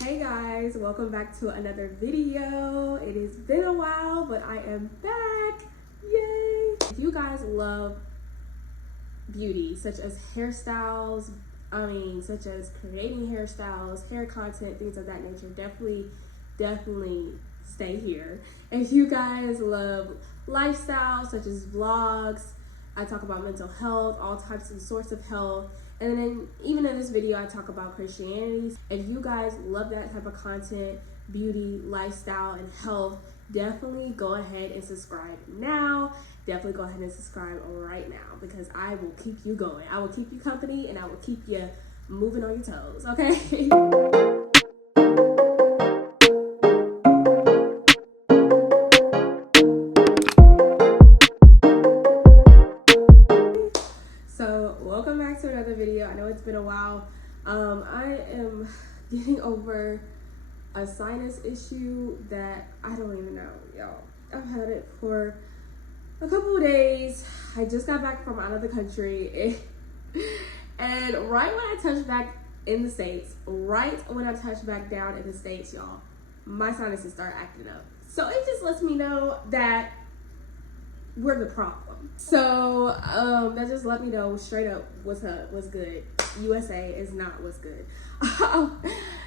Hey guys, welcome back to another video. It has been a while, but I am back. Yay! If you guys love beauty, such as hairstyles, such as creating hairstyles, hair content, things of that nature, definitely stay here. If you guys love lifestyle, such as vlogs, I talk about mental health, all types of sorts of health. And then even in this video, I talk about Christianity. If you guys love that type of content, beauty, lifestyle, and health, definitely go ahead and subscribe now. Definitely go ahead and subscribe right now because I will keep you going. I will keep you company and I will keep you moving on your toes, okay? So welcome back to another video. I know it's been a while. I am getting over a sinus issue that I don't even know, y'all. I've had it for a couple of days. I just got back from out of the country and right when I touched back in the States, right when I touched back down in the States, y'all, my sinuses start acting up. So it just lets me know that we're the problem. So that just let me know straight up what's up, what's good. USA is not what's good.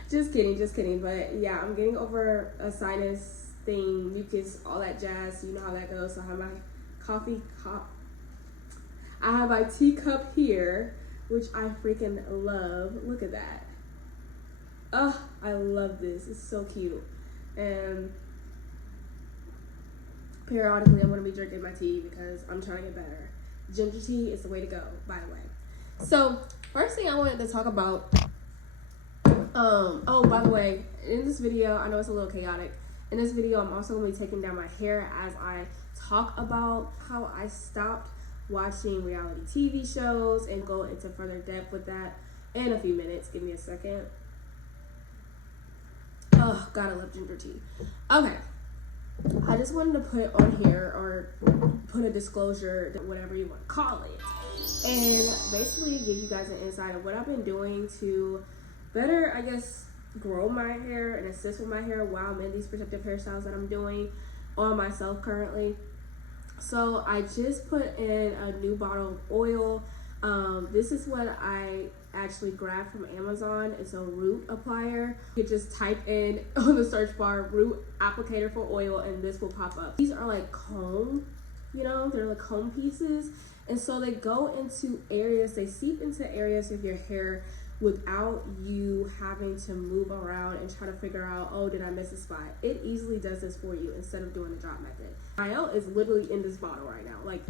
just kidding. But yeah, I'm getting over a sinus thing, mucus, all that jazz. You know how that goes. So I have my coffee cup. I have my teacup here, which I freaking love. Look at that. Oh, I love this. It's so cute. And periodically, I'm going to be drinking my tea because I'm trying to get better. Ginger tea is the way to go, by the way. So, first thing I wanted to talk about, oh, by the way, in this video, I know it's a little chaotic. In this video, I'm also going to be taking down my hair as I talk about how I stopped watching reality TV shows and go into further depth with that in a few minutes. Give me a second. Oh, God, I love ginger tea. Okay. I just wanted to put on here or put a disclosure, whatever you want to call it, and basically give you guys an insight of what I've been doing to better, I guess, grow my hair and assist with my hair while I'm in these protective hairstyles that I'm doing on myself currently. So I just put in a new bottle of oil. This is what I actually grabbed from Amazon. It's a root applier. You just type in on the search bar root applicator for oil and this will pop up. These are like comb, you know, they're like comb pieces, and so they go into areas, they seep into areas of your hair without you having to move around and try to figure out, oh, did I miss a spot? It easily does this for you instead of doing the drop method. My oil is literally in this bottle right now. Like,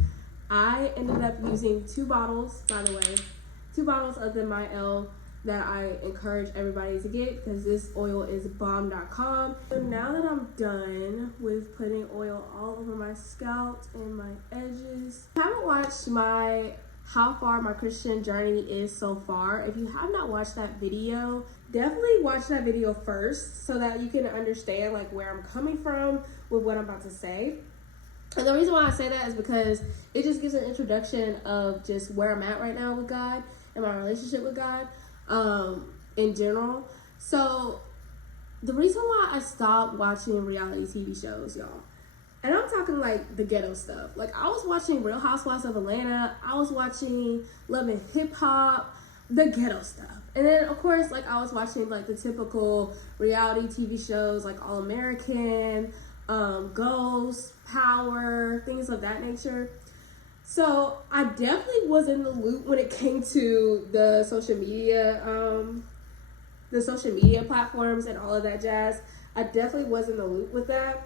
I ended up using 2 bottles, by the way, 2 bottles of the My L that I encourage everybody to get because this oil is bomb.com. So now that I'm done with putting oil all over my scalp and my edges, if you haven't watched my how far my Christian journey is so far, if you have not watched that video, definitely watch that video first so that you can understand like where I'm coming from with what I'm about to say. And the reason why I say that is because it just gives an introduction of just where I'm at right now with God and my relationship with God in general. So the reason why I stopped watching reality TV shows, y'all, and I'm talking like the ghetto stuff. Like I was watching Real Housewives of Atlanta. I was watching Love and Hip Hop, the ghetto stuff. And then of course, like I was watching like the typical reality TV shows like All American, Ghost, Power, things of that nature. So I definitely was in the loop when it came to the social media platforms and all of that jazz. I definitely was in the loop with that.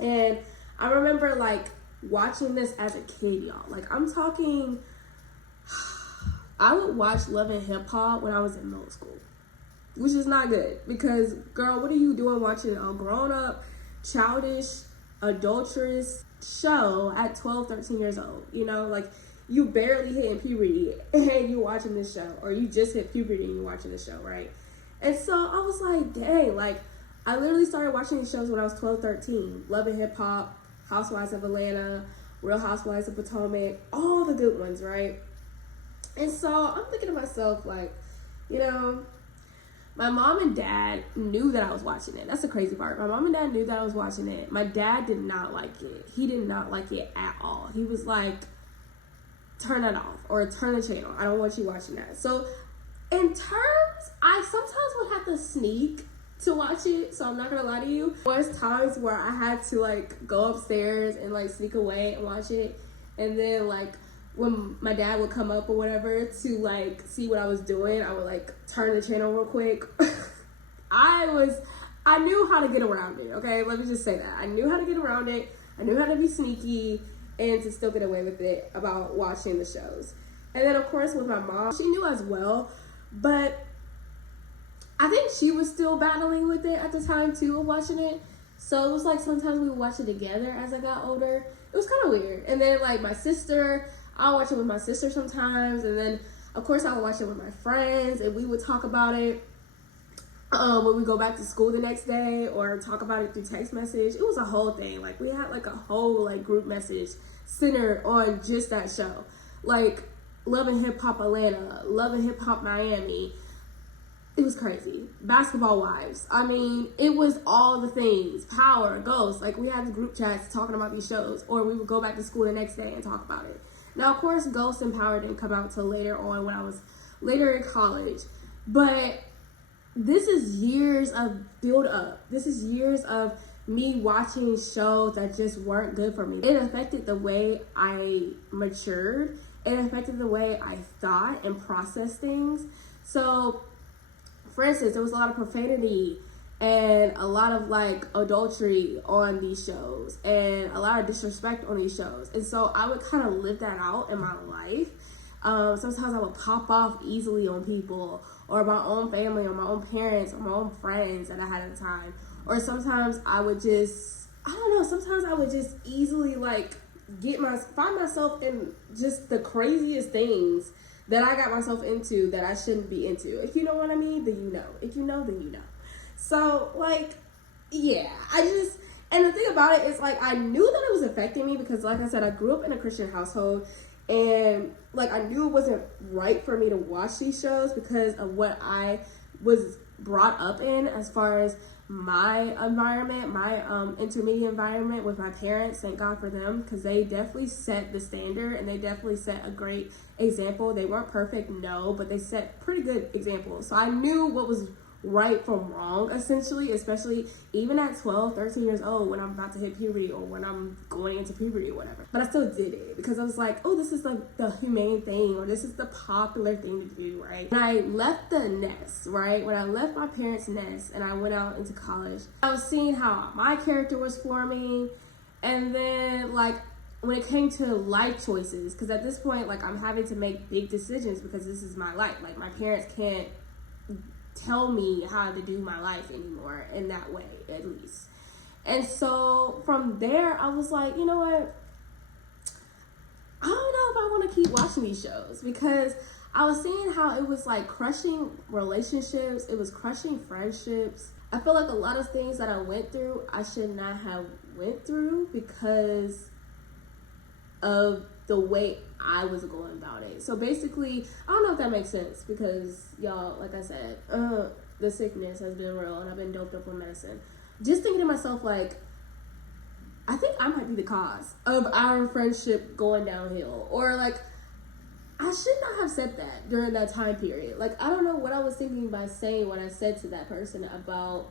And I remember like watching this as a kid, y'all. Like I'm talking, I would watch Love and Hip Hop when I was in middle school, which is not good because, girl, what are you doing watching a grown-up, childish, adulterous show at 12, 13 years old? You know, like you barely hitting puberty and you watching this show, or you just hit puberty and you watching this show, right? And so I was like, dang, like I literally started watching these shows when I was 12, 13. Love and Hip Hop, Housewives of Atlanta, Real Housewives of Potomac, all the good ones, right? And so I'm thinking to myself, like, you know, My mom and dad knew that I was watching it. That's the crazy part. My mom and dad knew that I was watching it. My dad did not like it. He did not like it at all. He was like, turn that off or turn the channel. I don't want you watching that. So in terms, I sometimes would have to sneak to watch it, so I'm not gonna lie to you. There was times where I had to like go upstairs and like sneak away and watch it, and then like when my dad would come up or whatever to like see what I was doing, I would like turn the channel real quick. I knew how to get around it, okay? Let me just say that. I knew how to get around it. I knew how to be sneaky and to still get away with it about watching the shows. And then of course with my mom, she knew as well, but I think she was still battling with it at the time too, watching it. So it was like sometimes we would watch it together as I got older. It was kind of weird. And then like my sister, I'll watch it with my sister sometimes. And then of course I would watch it with my friends and we would talk about it when we go back to school the next day or talk about it through text message. It was a whole thing. Like we had like a whole like group message centered on just that show. Like Love and Hip Hop Atlanta, Love and Hip Hop Miami. It was crazy. Basketball Wives. I mean, it was all the things. Power, Ghost. Like, we had group chats talking about these shows. Or we would go back to school the next day and talk about it. Now, of course, Ghost and Power didn't come out till later on when I was later in college. But this is years of build up. This is years of me watching shows that just weren't good for me. It affected the way I matured. It affected the way I thought and processed things. So, for instance, there was a lot of profanity and a lot of like adultery on these shows and a lot of disrespect on these shows. And so I would kind of live that out in my life. Sometimes I would pop off easily on people or my own family or my own parents or my own friends that I had at the time. Or sometimes I would just, I don't know, sometimes I would just easily like find myself in just the craziest things that I got myself into that I shouldn't be into. If you know what I mean, then you know. If you know, then you know. So, like, yeah, and the thing about it is, like, I knew that it was affecting me because, like I said, I grew up in a Christian household, and, like, I knew it wasn't right for me to watch these shows because of what I was brought up in as far as my environment, my intermediate environment with my parents. Thank God for them, because they definitely set the standard and they definitely set a great example. They weren't perfect, no, but they set pretty good examples. So I knew what was right from wrong, essentially, especially even at 12, 13 years old when I'm about to hit puberty or when I'm going into puberty or whatever. But I still did it because I was like, oh, this is the humane thing, or this is the popular thing to do, right? When I left the nest, right? When I left my parents' nest and I went out into college, I was seeing how my character was forming. And then like when it came to life choices, because at this point, like I'm having to make big decisions because this is my life. Like my parents can't tell me how to do my life anymore in that way, at least. And so from there, I was like, you know what? I don't know if I want to keep watching these shows because I was seeing how it was like crushing relationships. It was crushing friendships. I feel like a lot of things that I went through, I should not have went through because of the way I was going about it. So basically, I don't know if that makes sense because y'all, like I said, the sickness has been real and I've been doped up on medicine. Just thinking to myself, like, I think I might be the cause of our friendship going downhill. Or like, I should not have said that during that time period. Like, I don't know what I was thinking by saying what I said to that person about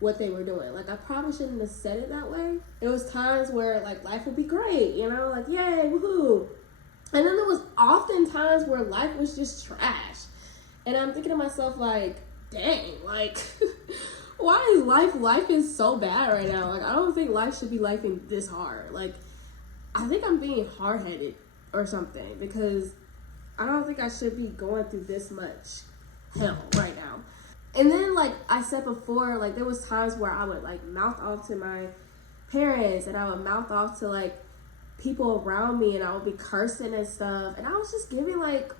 what they were doing. Like, I probably shouldn't have said it that way. There was times where like life would be great, you know, like yay, woohoo. And then there was often times where life was just trash. And I'm thinking to myself like, dang, like why is life is so bad right now? Like, I don't think life should be lifing this hard. Like, I think I'm being hard-headed or something because I don't think I should be going through this much hell right now. And then, like I said before, like, there was times where I would, like, mouth off to my parents and I would mouth off to, like, people around me and I would be cursing and stuff. And I was just giving, like,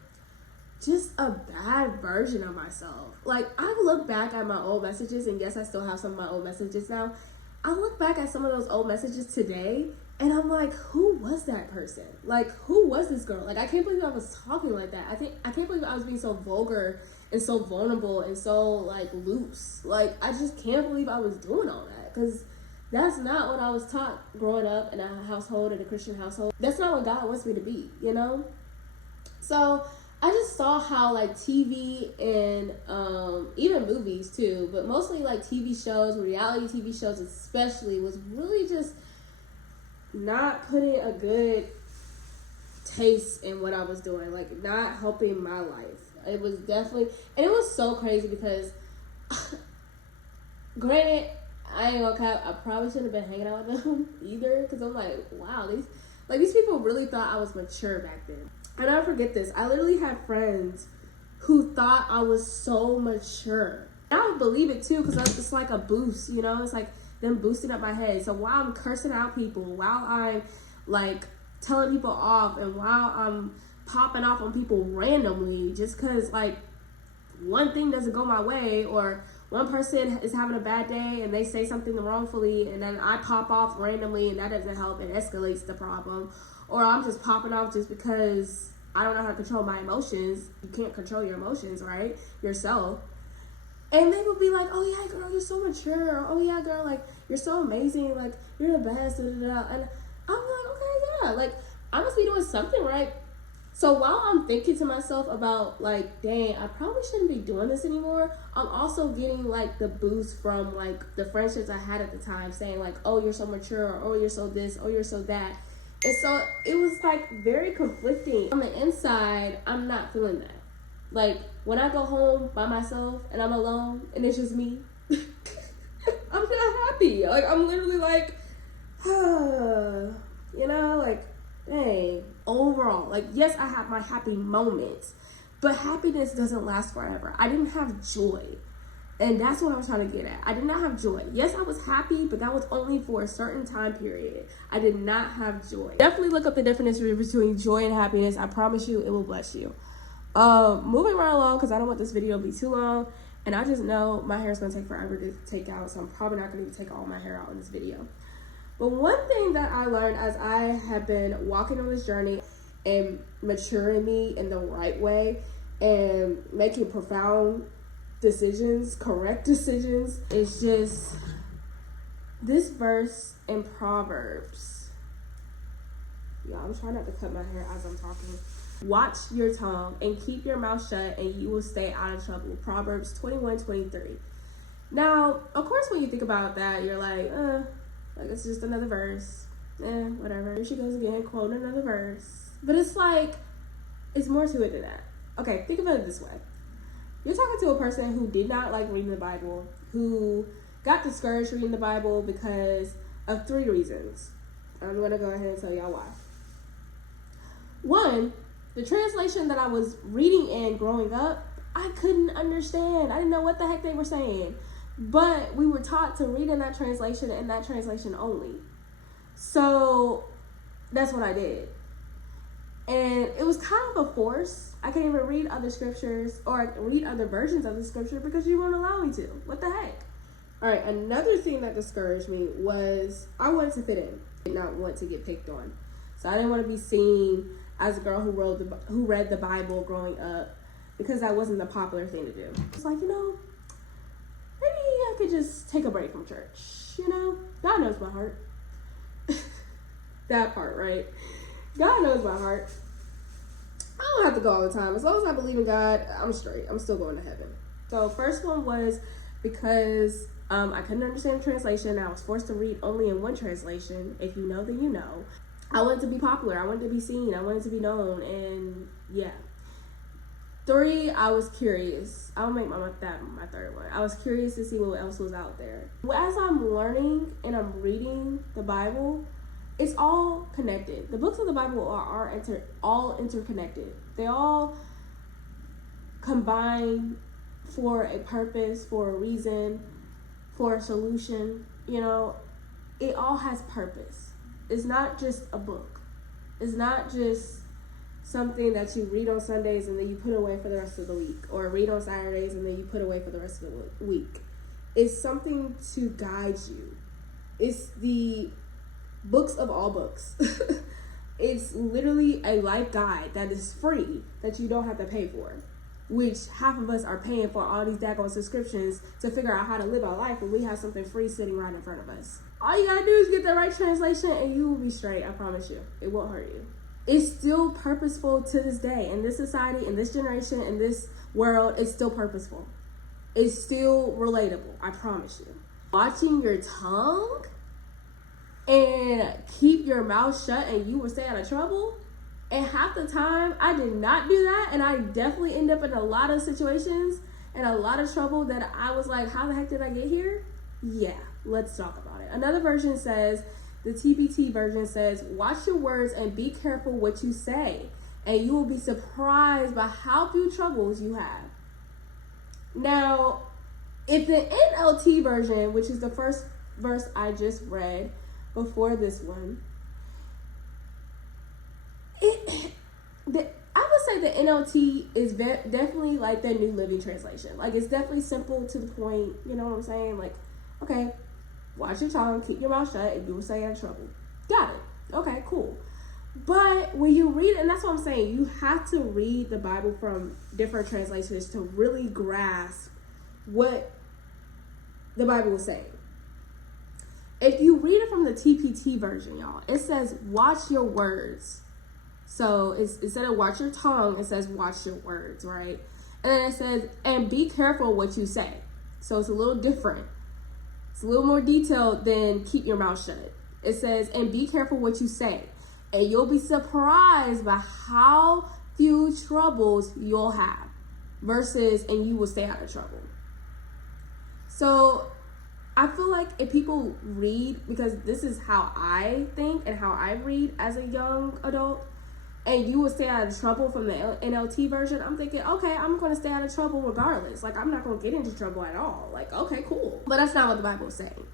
just a bad version of myself. Like, I look back at my old messages, and yes, I still have some of my old messages now. I look back at some of those old messages today, and I'm like, who was that person? Like, who was this girl? Like, I can't believe I was talking like that. I can't believe I was being so vulgar and so vulnerable and so like loose. Like, I just can't believe I was doing all that, because that's not what I was taught growing up in a household, in a Christian household. That's not what God wants me to be, you know? So I just saw how like TV and even movies too, but mostly like TV shows, reality TV shows especially, was really just not putting a good taste in what I was doing, like not helping my life. It was definitely, and it was so crazy because granted, I ain't gonna cap, I probably shouldn't have been hanging out with them either, because I'm like, wow, these people really thought I was mature back then. And I forget this, I literally had friends who thought I was so mature. And I would believe it too, because it's like a boost, you know? It's like them boosting up my head. So while I'm cursing out people, while I'm like telling people off, and while I'm popping off on people randomly just because like one thing doesn't go my way, or one person is having a bad day and they say something wrongfully, and then I pop off randomly and that doesn't help, it escalates the problem. Or I'm just popping off just because I don't know how to control my emotions. You can't control your emotions, right? Yourself. And they would be like, oh yeah, girl, you're so mature. Or, oh yeah, girl, like, you're so amazing. Like, you're the best. Da, da, da. And I'm like, okay, yeah. Like, I must be doing something right. So while I'm thinking to myself about like, dang, I probably shouldn't be doing this anymore, I'm also getting like the boost from like the friendships I had at the time saying like, oh, you're so mature, or oh, you're so this, oh, you're so that. And so it was like very conflicting. On the inside, I'm not feeling that. Like, when I go home by myself and I'm alone and it's just me, I'm not happy. Like, I'm literally like, you know, like, dang. Overall, like, yes, I have my happy moments, but happiness doesn't last forever. I didn't have joy. And that's what I was trying to get at. I did not have joy. Yes, I was happy, but that was only for a certain time period. I did not have joy. Definitely look up the definition between joy and happiness. I promise you, it will bless you. Moving right along, because I don't want this video to be too long. And I just know my hair is going to take forever to take out, so I'm probably not going to take all my hair out in this video. But one thing that I learned as I have been walking on this journey and maturing me in the right way and making profound decisions, correct decisions, is just this verse in Proverbs. Yeah, I'm trying not to cut my hair as I'm talking. Watch your tongue and keep your mouth shut and you will stay out of trouble. Proverbs 21:23. Now, of course, when you think about that, you're like it's just another verse. Whatever. Here she goes again, quoting another verse. But it's like, it's more to it than that. Okay, think of it this way. You're talking to a person who did not like reading the Bible, who got discouraged reading the Bible because of 3 reasons. I'm going to go ahead and tell y'all why. 1, the translation that I was reading in growing up, I couldn't understand. I didn't know what the heck they were saying. But we were taught to read in that translation and that translation only. So that's what I did. And it was kind of a force. I can't even read other scriptures or read other versions of the scripture because you won't allow me to. What the heck? All right, another thing that discouraged me was I wanted to fit in. I did not want to get picked on. So I didn't want to be seen as a girl who read the Bible growing up, because that wasn't the popular thing to do. It's like, maybe I could just take a break from church. God knows my heart. That part, right? God knows my heart. I don't have to go all the time. As long as I believe in God, I'm straight. I'm still going to heaven. So first one was because I couldn't understand the translation. I was forced to read only in one translation. If you know, then you know. I wanted to be popular. I wanted to be seen. I wanted to be known. And yeah. 3, I was curious. I'll make my 3rd one. I was curious to see what else was out there. As I'm learning and I'm reading the Bible, it's all connected. The books of the Bible are all interconnected. They all combine for a purpose, for a reason, for a solution. It all has purpose. It's not just a book. It's not just something that you read on Sundays and then you put away for the rest of the week, or read on Saturdays and then you put away for the rest of the week. It's something to guide you. It's the books of all books. It's literally a life guide that is free, that you don't have to pay for. which half of us are paying for all these daggone subscriptions to figure out how to live our life when we have something free sitting right in front of us. All you gotta do is get the right translation and you will be straight, I promise you. It won't hurt you. It's still purposeful to this day. In this society, in this generation, in this world, it's still purposeful. It's still relatable, I promise you. Watching your tongue and keep your mouth shut and you will stay out of trouble. And half the time, I did not do that. And I definitely end up in a lot of situations and a lot of trouble that I was like, how the heck did I get here? Yeah, let's talk about it. Another version says, the TPT version says, watch your words and be careful what you say, and you will be surprised by how few troubles you have. Now, if the NLT version, which is the first verse I just read before this one, I would say the NLT is definitely like the New Living Translation. Like, it's definitely simple to the point, you know what I'm saying? Like, okay, watch your tongue, keep your mouth shut, and you will stay out of trouble. Got it. Okay, cool. But when you read, and that's what I'm saying, you have to read the Bible from different translations to really grasp what the Bible is saying. If you read it from the TPT version, y'all, it says, watch your words. So it's, instead of watch your tongue, it says watch your words, right? And then it says, and be careful what you say. So it's a little different. It's a little more detailed than keep your mouth shut. It says, and be careful what you say. And you'll be surprised by how few troubles you'll have. Versus, and you will stay out of trouble. So I feel like if people read, because this is how I think and how I read as a young adult, and you will stay out of trouble from the NLT version, I'm thinking, okay, I'm going to stay out of trouble regardless. Like, I'm not going to get into trouble at all. Like, okay, cool. But that's not what the Bible is saying.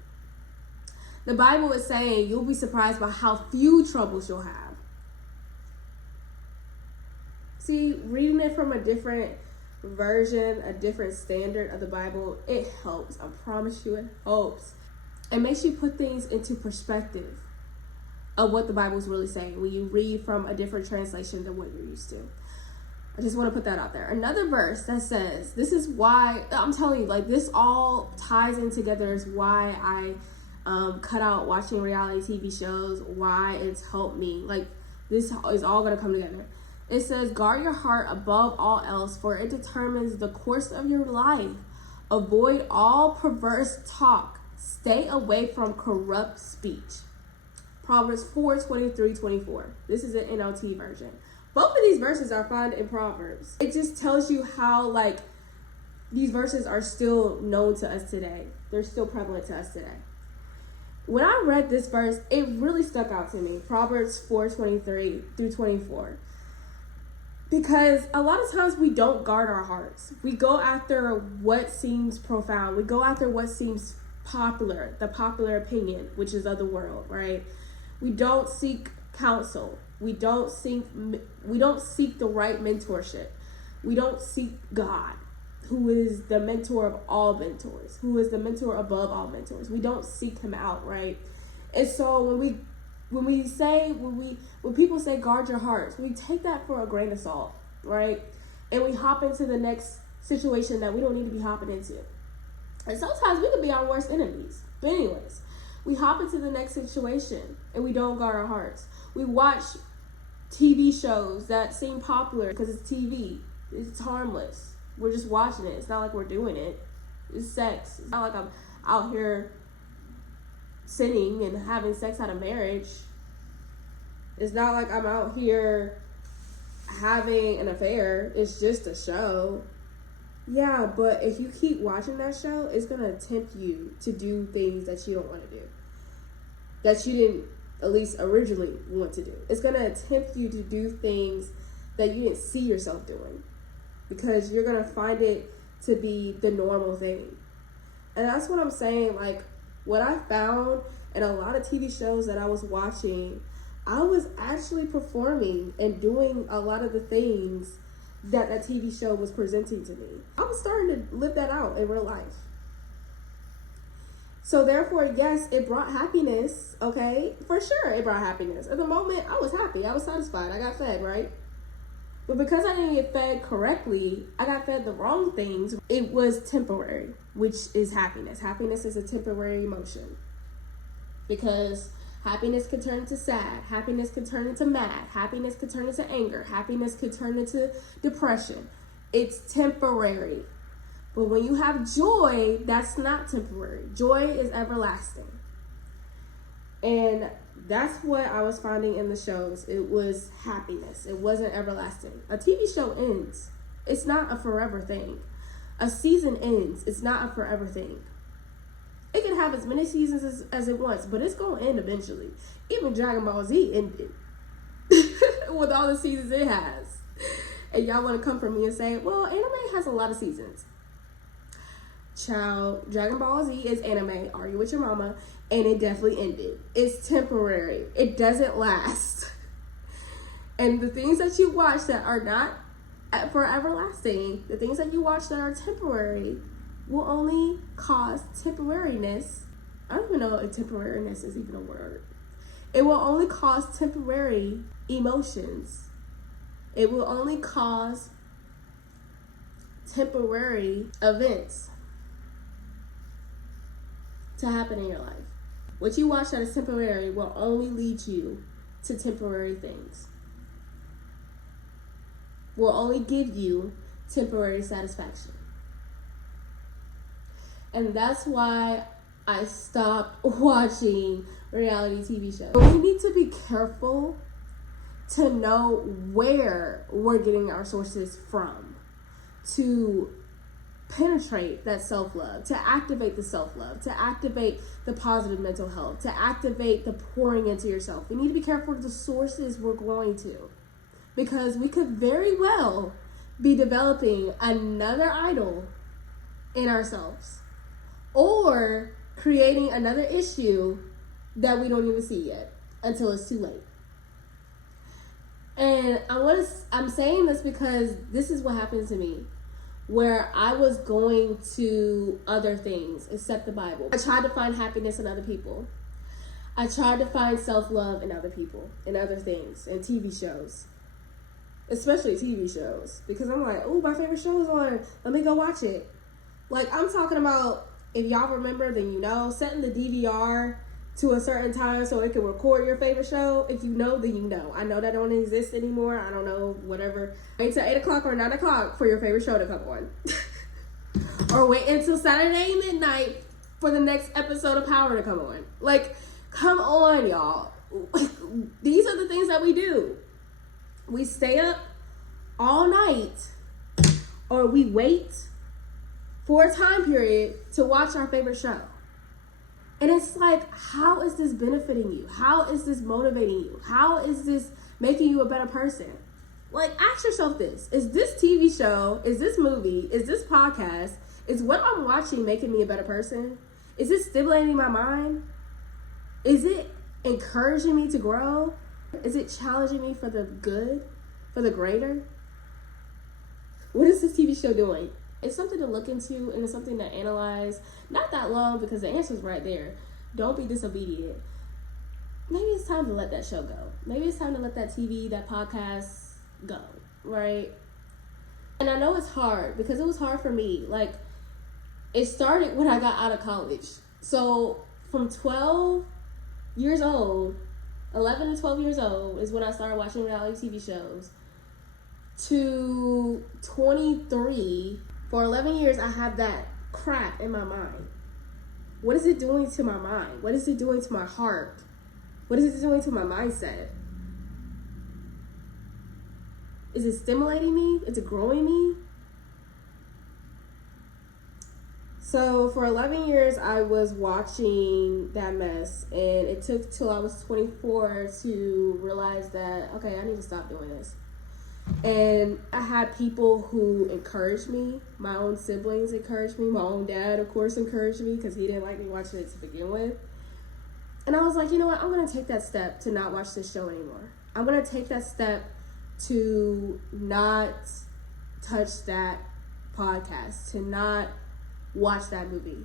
The Bible is saying you'll be surprised by how few troubles you'll have. See, reading it from a different version, a different standard of the Bible, it helps. I promise you, it helps. It makes you put things into perspective of what the Bible is really saying when you read from a different translation than what you're used to. I just want to put that out there. Another verse that says, this is why, I'm telling you, like, this all ties in together, is why I cut out watching reality TV shows, why it's helped me. Like, this is all going to come together. It says, guard your heart above all else, for it determines the course of your life. Avoid all perverse talk. Stay away from corrupt speech. Proverbs 4:23-24. This is an NLT version. Both of these verses are found in Proverbs. It just tells you how, like, these verses are still known to us today. They're still prevalent to us today. When I read this verse, it really stuck out to me. Proverbs 4:23-24. Because a lot of times we don't guard our hearts. We go after what seems profound. We go after what seems popular, the popular opinion, which is of the world, right? We don't seek counsel. We don't seek the right mentorship. We don't seek God, who is the mentor of all mentors, who is the mentor above all mentors. We don't seek him out, right? And so when people say guard your hearts, we take that for a grain of salt, right? And we hop into the next situation that we don't need to be hopping into. And sometimes we can be our worst enemies. But anyways, we hop into the next situation and we don't guard our hearts. We watch TV shows that seem popular because it's TV. It's harmless. We're just watching it. It's not like we're doing it. It's sex. It's not like I'm out here sinning and having sex out of marriage. It's not like I'm out here having an affair. It's just a show. Yeah, but if you keep watching that show, it's going to tempt you to do things that you don't want to do. That you didn't, at least originally, want to do. It's going to tempt you to do things that you didn't see yourself doing. Because you're going to find it to be the normal thing. And that's what I'm saying. Like, what I found in a lot of TV shows that I was watching, I was actually performing and doing a lot of the things that TV show was presenting to me. I was starting to live that out in real life. So therefore, yes, it brought happiness, okay? For sure, it brought happiness. At the moment, I was happy. I was satisfied. I got fed, right? But because I didn't get fed correctly, I got fed the wrong things. It was temporary, which is happiness. Happiness is a temporary emotion. Because happiness could turn into sad. Happiness could turn into mad. Happiness could turn into anger. Happiness could turn into depression. It's temporary. But when you have joy, that's not temporary. Joy is everlasting. And that's what I was finding in the shows. It was happiness. It wasn't everlasting. A TV show ends. It's not a forever thing. A season ends. It's not a forever thing. It can have as many seasons as it wants, but it's going to end eventually. Even Dragon Ball Z ended with all the seasons it has. And y'all want to come for me and say, well, anime has a lot of seasons. Child, Dragon Ball Z is anime, Argue With Your Mama, and it definitely ended. It's temporary. It doesn't last. And the things that you watch that are not for everlasting, the things that you watch that are temporary, will only cause temporariness. I don't even know if temporariness is even a word. It will only cause temporary emotions. It will only cause temporary events to happen in your life. What you watch that is temporary will only lead you to temporary things. Will only give you temporary satisfaction. And that's why I stopped watching reality TV shows. We need to be careful to know where we're getting our sources from, to penetrate that self-love, to activate the self-love, to activate the positive mental health, to activate the pouring into yourself. We need to be careful of the sources we're going to, because we could very well be developing another idol in ourselves, or creating another issue that we don't even see yet until it's too late. And I'm saying this because this is what happened to me, where I was going to other things except the Bible. I tried to find happiness in other people. I tried to find self-love in other people, in other things, in TV shows. Especially TV shows. Because I'm like, oh, my favorite show is on. Let me go watch it. Like, I'm talking about, if y'all remember, then you know, setting the DVR to a certain time so it can record your favorite show. If you know, then you know. I know that don't exist anymore. I don't know, whatever. Wait till 8 o'clock or 9 o'clock for your favorite show to come on. Or wait until Saturday midnight for the next episode of Power to come on. Like, come on, y'all. These are the things that we do. We stay up all night, or we wait for a time period to watch our favorite show. And it's like, how is this benefiting you? How is this motivating you? How is this making you a better person? Like, ask yourself this. Is this TV show, is this movie, is this podcast, is what I'm watching making me a better person? Is it stimulating my mind? Is it encouraging me to grow? Is it challenging me for the good, for the greater? What is this TV show doing? It's something to look into, and it's something to analyze. Not that long, because the answer's right there. Don't be disobedient. Maybe it's time to let that show go. Maybe it's time to let that TV, that podcast go, right? And I know it's hard, because it was hard for me. Like, it started when I got out of college. So from 12 years old, 11 to 12 years old is when I started watching reality TV shows, to 23. For 11 years, I had that crap in my mind. What is it doing to my mind? What is it doing to my heart? What is it doing to my mindset? Is it stimulating me? Is it growing me? So for 11 years, I was watching that mess, and it took till I was 24 to realize that, okay, I need to stop doing this. And I had people who encouraged me. My own siblings encouraged me. My own dad, of course, encouraged me, because he didn't like me watching it to begin with. And I was like, you know what? I'm going to take that step to not watch this show anymore. I'm going to take that step to not touch that podcast, to not watch that movie.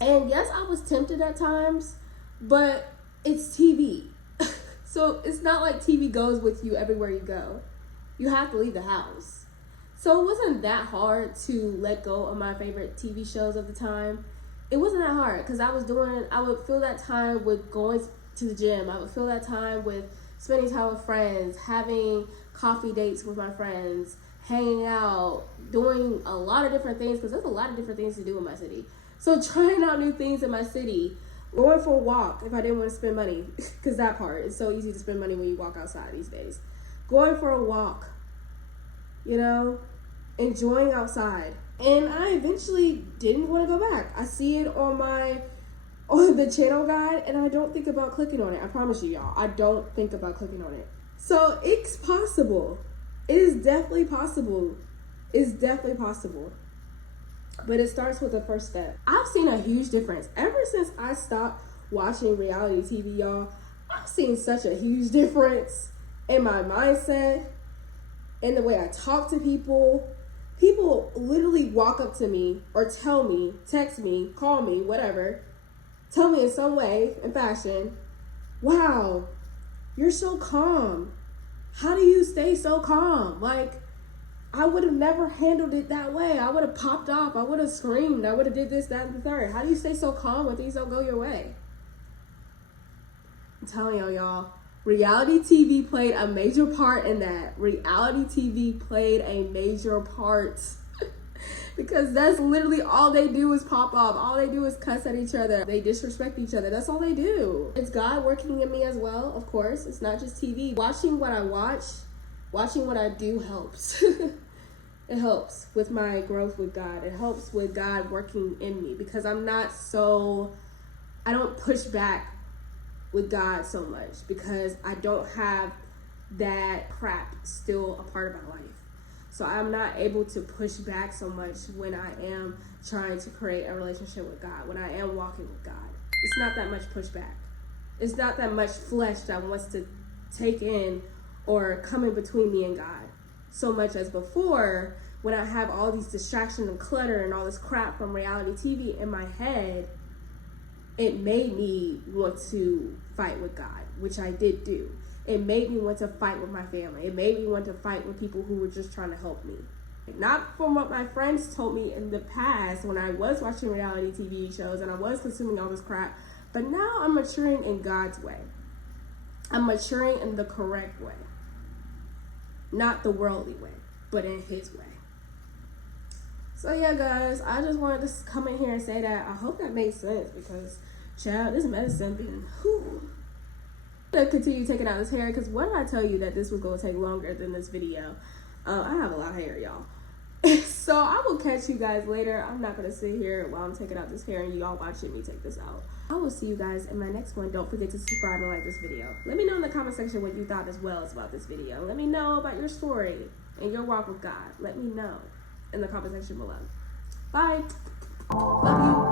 And yes, I was tempted at times, but it's TV. So it's not like TV goes with you everywhere you go. you have to leave the house. So it wasn't that hard to let go of my favorite TV shows of the time. It wasn't that hard because I would fill that time with going to the gym. I would fill that time with spending time with friends, having coffee dates with my friends, hanging out, doing a lot of different things because there's a lot of different things to do in my city. So trying out new things in my city, going for a walk if I didn't want to spend money, because that part, it's so easy to spend money when you walk outside these days. Going for a walk, you know, enjoying outside. And I eventually didn't want to go back. I see it on the channel guide and I don't think about clicking on it. I promise you, y'all, I don't think about clicking on it. So it's possible. It is definitely possible. It's definitely possible. But it starts with the first step. I've seen a huge difference. Ever since I stopped watching reality TV, y'all, I've seen such a huge difference in my mindset, in the way I talk to people. People literally walk up to me or tell me, text me, call me, whatever, tell me in some way, in fashion, wow, you're so calm. How do you stay so calm? Like, I would have never handled it that way. I would have popped off. I would have screamed. I would have did this, that, and the third. How do you stay so calm when things don't go your way? I'm telling y'all, reality TV played a major part in that. Reality TV played a major part. Because that's literally all they do is pop off. All they do is cuss at each other. They disrespect each other. That's all they do. It's God working in me as well, of course. It's not just TV. Watching what I watch, watching what I do helps. It helps with my growth with God. It helps with God working in me because I don't push back with God so much because I don't have that crap still a part of my life. So I'm not able to push back so much when I am trying to create a relationship with God, when I am walking with God. It's not that much pushback. It's not that much flesh that wants to take in or come in between me and God. So much as before, when I have all these distractions and clutter and all this crap from reality TV in my head, it made me want to fight with God, which I did do. It made me want to fight with my family. It made me want to fight with people who were just trying to help me. Not from what my friends told me in the past when I was watching reality TV shows and I was consuming all this crap, but now I'm maturing in God's way. I'm maturing in the correct way. Not the worldly way, but in His way. So yeah, guys, I just wanted to come in here and say that. I hope that makes sense because, child, this medicine been, whew. I'm going to continue taking out this hair because when did I tell you that this was going to take longer than this video? I have a lot of hair, y'all. So I will catch you guys later. I'm not going to sit here while I'm taking out this hair and y'all watching me take this out. I will see you guys in my next one. Don't forget to subscribe and like this video. Let me know in the comment section what you thought as well about this video. Let me know about your story and your walk with God. Let me know in the comment section below. Bye. Love you.